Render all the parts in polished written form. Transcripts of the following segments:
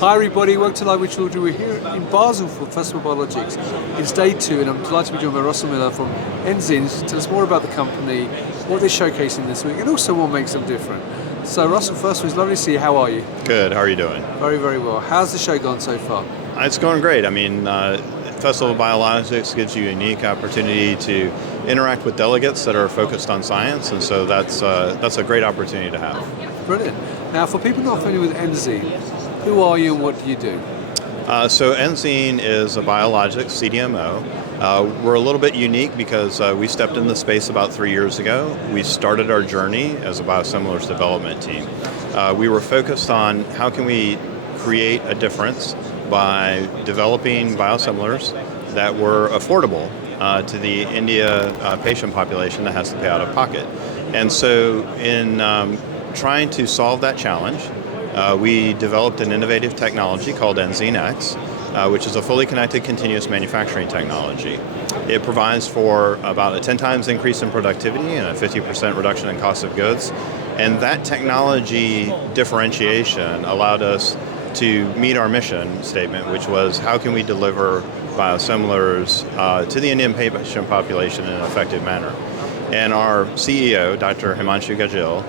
Hi everybody, welcome to Live with Children. We're here in Basel for Festival Biologics. It's day 2 and I'm delighted to be joined by Russell Miller from Enzene to tell us more about the company, what they're showcasing this week and also what makes them different. So Russell, first of all, it's lovely to see you. How are you? Good, how are you doing? Very, very well. How's the show gone so far? It's going great. I mean, Festival Biologics gives you a unique opportunity to interact with delegates that are focused on science, and so that's a great opportunity to have. Brilliant. Now, for people not familiar with Enzene, who are you and what do you do? So Enzene is a biologics CDMO. We're a little bit unique because we stepped in the space about 3 years ago. We started our journey as a biosimilars development team. We were focused on how can we create a difference by developing biosimilars that were affordable to the India patient population that has to pay out of pocket. And so in trying to solve that challenge, we developed an innovative technology called EnzeneX, which is a fully connected continuous manufacturing technology. It provides for about a 10 times increase in productivity and a 50% reduction in cost of goods. And that technology differentiation allowed us to meet our mission statement, which was how can we deliver biosimilars to the Indian patient population in an effective manner. And our CEO, Dr. Himanshu Gajil,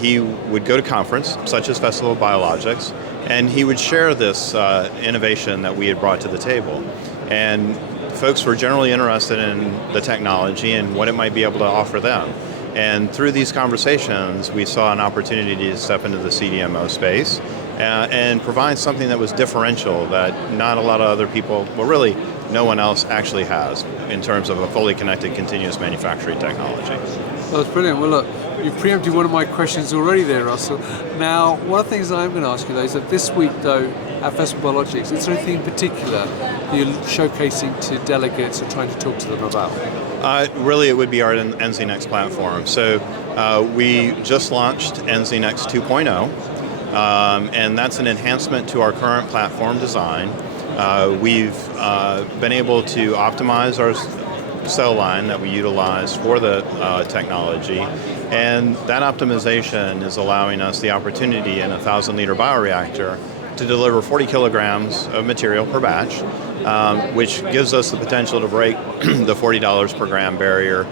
he would go to conference, such as Festival of Biologics, and he would share this innovation that we had brought to the table. And folks were generally interested in the technology and what it might be able to offer them. And through these conversations, we saw an opportunity to step into the CDMO space and provide something that was differential that not a lot of other people, well really no one else actually has in terms of a fully connected continuous manufacturing technology. Well, that's brilliant. Well, look, you've preempted one of my questions already there, Russell. Now, one of the things I'm going to ask you, though, is that this week, though, at Festival Biologics, is there anything in particular that you're showcasing to delegates or trying to talk to them about? Really, it would be our EnzeneX platform. So we just launched EnzeneX 2.0, and that's an enhancement to our current platform design. We've been able to optimize our cell line that we utilize for the technology, and that optimization is allowing us the opportunity in a 1,000-liter bioreactor to deliver 40 kilograms of material per batch, which gives us the potential to break the $40 per gram barrier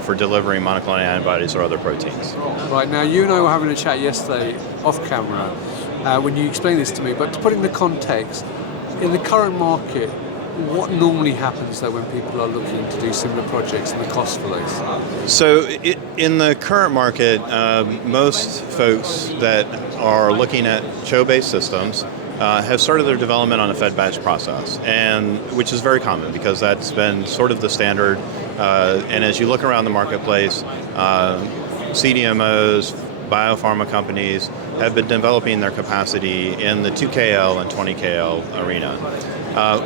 for delivering monoclonal antibodies or other proteins. Right, now you and I were having a chat yesterday off camera when you explained this to me, but to put it in the context, in the current market, what normally happens though when people are looking to do similar projects and the cost for those? So in the current market, most folks that are looking at CHO-based systems have started their development on a fed batch process, and which is very common because that's been sort of the standard. And as you look around the marketplace, CDMOs, biopharma companies have been developing their capacity in the 2KL and 20KL arena.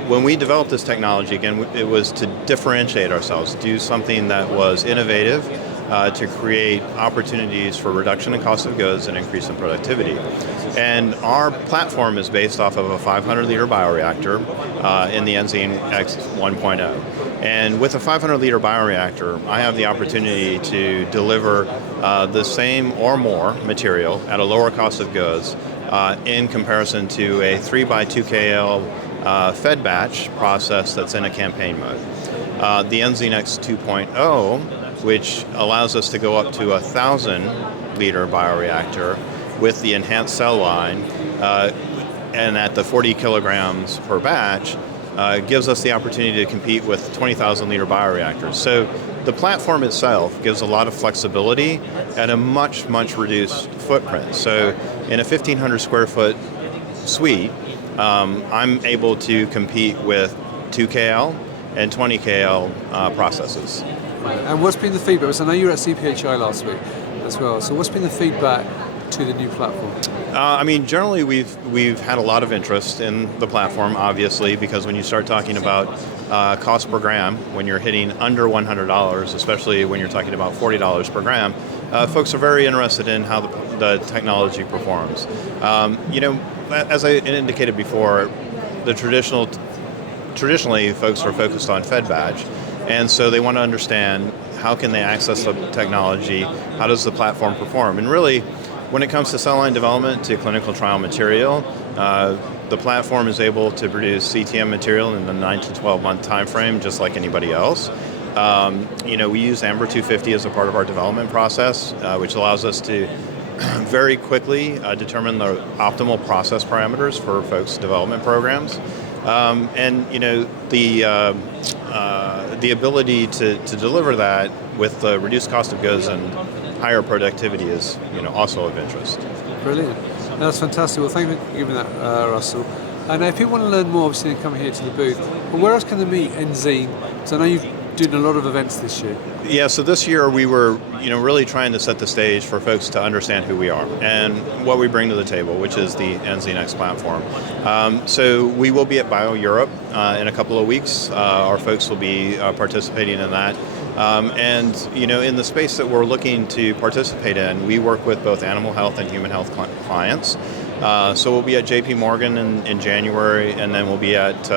When we developed this technology, again, it was to differentiate ourselves, do something that was innovative, to create opportunities for reduction in cost of goods and increase in productivity. And our platform is based off of a 500-liter bioreactor in the EnzeneX 1.0. And with a 500-liter bioreactor, I have the opportunity to deliver the same or more material at a lower cost of goods in comparison to a 3x2KL fed batch process that's in a campaign mode. The EnzeneX 2.0, which allows us to go up to a 1,000-liter bioreactor with the enhanced cell line and at the 40 kilograms per batch, gives us the opportunity to compete with 20,000-liter bioreactors. So the platform itself gives a lot of flexibility at a much, much reduced footprint. So in a 1,500 square foot suite, I'm able to compete with 2KL and 20KL processes. And what's been the feedback? Because I know you were at CPHI last week as well. So what's been the feedback to the new platform? I mean, generally we've had a lot of interest in the platform, obviously, because when you start talking about cost per gram, when you're hitting under $100, especially when you're talking about $40 per gram, folks are very interested in how the technology performs. As I indicated before, traditionally folks are focused on fed batch, and so they want to understand how can they access the technology, how does the platform perform, and really when it comes to cell line development to clinical trial material, the platform is able to produce CTM material in the 9 to 12 month time frame, just like anybody else. We use Amber 250 as a part of our development process, which allows us to very quickly determine the optimal process parameters for folks' development programs. The ability to deliver that with the reduced cost of goods and higher productivity is also of interest. Brilliant. That's fantastic. Well, thank you for giving that, Russell. And if people want to learn more, obviously, they come here to the booth. Well, where else can they meet Enzene? So I know you've done a lot of events this year. Yeah, so this year we were, really trying to set the stage for folks to understand who we are and what we bring to the table, which is the EnzeneX platform. So we will be at Bio Europe in a couple of weeks. Our folks will be participating in that. In the space that we're looking to participate in, we work with both animal health and human health clients. So we'll be at JP Morgan in January, and then we'll be at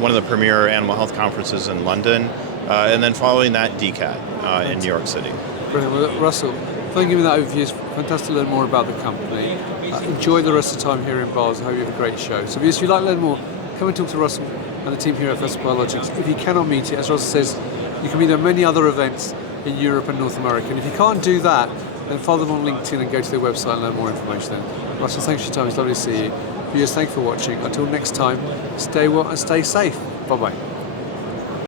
one of the premier animal health conferences in London, and then following that, DCAT in New York City. Brilliant. Well, Russell, thank you for that overview. It's fantastic to learn more about the company. Enjoy the rest of the time here in Basel. I hope you have a great show. So if you'd like to learn more, come and talk to Russell and the team here at Biologics. If you cannot meet it, as Russell says, you can meet at many other events in Europe and North America. And if you can't do that, then follow them on LinkedIn and go to their website and learn more information then. Russell, thanks for your time. It's lovely to see you. Viewers, thanks for watching. Until next time, stay well and stay safe. Bye-bye.